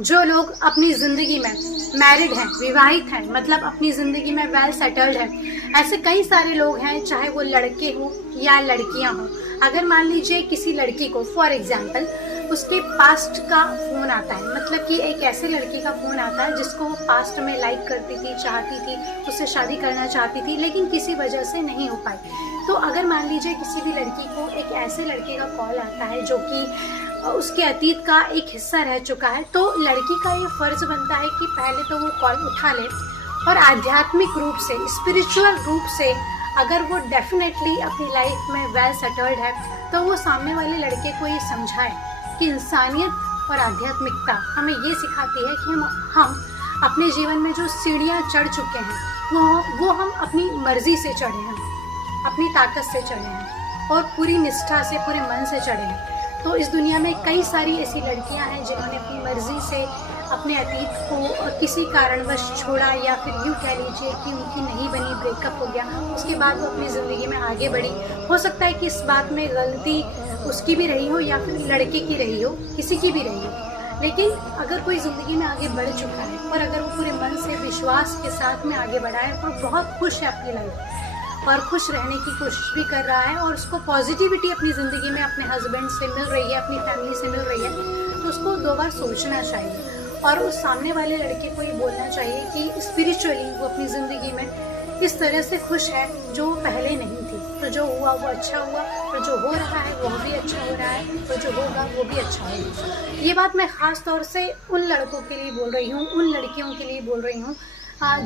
जो लोग अपनी ज़िंदगी में मैरिड हैं, विवाहित हैं, मतलब अपनी ज़िंदगी में वेल सेटल्ड हैं, ऐसे कई सारे लोग हैं, चाहे वो लड़के हों या लड़कियां हों। अगर मान लीजिए किसी लड़की को फॉर एग्जांपल उसके पास्ट का फ़ोन आता है, मतलब कि एक ऐसे लड़की का फ़ोन आता है जिसको वो पास्ट में लाइक करती थी, चाहती थी, उससे शादी करना चाहती थी, लेकिन किसी वजह से नहीं हो पाई। तो अगर मान लीजिए किसी भी लड़की को एक ऐसे लड़के का कॉल आता है जो कि उसके अतीत का एक हिस्सा रह चुका है, तो लड़की का ये फर्ज बनता है कि पहले तो वो कॉल उठा ले और आध्यात्मिक रूप से, स्पिरिचुअल रूप से अगर वो डेफिनेटली अपनी लाइफ में वेल सेटल्ड है, तो वो सामने वाले लड़के को ये समझाए कि इंसानियत और आध्यात्मिकता हमें ये सिखाती है कि हम अपने जीवन में जो सीढ़ियाँ चढ़ चुके हैं वो हम अपनी मर्जी से चढ़े हैं, अपनी ताकत से चढ़े हैं और पूरी निष्ठा से, पूरे मन से चढ़े हैं। तो इस दुनिया में कई सारी ऐसी लड़कियां हैं जिन्होंने अपनी मर्जी से अपने अतीत को किसी कारणवश छोड़ा, या फिर यूँ कह लीजिए कि उनकी नहीं बनी, ब्रेकअप हो गया, उसके बाद वो अपनी ज़िंदगी में आगे बढ़ी। हो सकता है कि इस बात में गलती उसकी भी रही हो या फिर लड़के की रही हो, किसी की भी रही हो, लेकिन अगर कोई ज़िंदगी में आगे बढ़ चुका है और अगर वो पूरे मन से, विश्वास के साथ में आगे बढ़ा है और बहुत खुश है अपनी लाइफ और खुश रहने की कोशिश भी कर रहा है और उसको पॉजिटिविटी अपनी ज़िंदगी में अपने हस्बैंड से मिल रही है, अपनी फैमिली से मिल रही है, तो उसको 2 बार सोचना चाहिए और उस सामने वाले लड़के को ये बोलना चाहिए कि स्पिरिचुअली वो अपनी ज़िंदगी में इस तरह से खुश है जो पहले नहीं थी। तो जो हुआ वो अच्छा हुआ और जो हो रहा है वो भी अच्छा हो रहा है और जो होगा वो भी अच्छा होगा। ये बात मैं ख़ास तौर से उन लड़कों के लिए बोल रही हूँ, उन लड़कियों के लिए बोल रही हूँ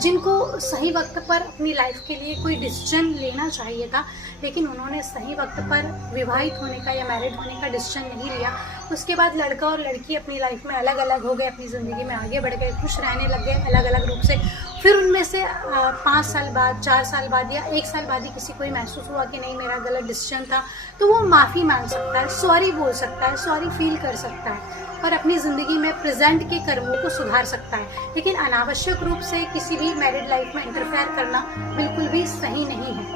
जिनको सही वक्त पर अपनी लाइफ के लिए कोई डिसीजन लेना चाहिए था, लेकिन उन्होंने सही वक्त पर विवाहित होने का या मैरिड होने का डिसीजन नहीं लिया। उसके बाद लड़का और लड़की अपनी लाइफ में अलग अलग हो गए, अपनी ज़िंदगी में आगे बढ़ गए, खुश रहने लग गए अलग अलग रूप से। फिर उनमें से 5 साल बाद, 4 साल बाद या 1 साल बाद ही किसी को महसूस हुआ कि नहीं, मेरा गलत डिसीजन था, तो वो माफ़ी मांग सकता है, सॉरी बोल सकता है, सॉरी फील कर सकता है और अपनी ज़िंदगी में प्रेजेंट के कर्मों को सुधार सकता है। लेकिन अनावश्यक रूप से किसी भी मैरिड लाइफ में इंटरफेयर करना बिल्कुल भी सही नहीं है।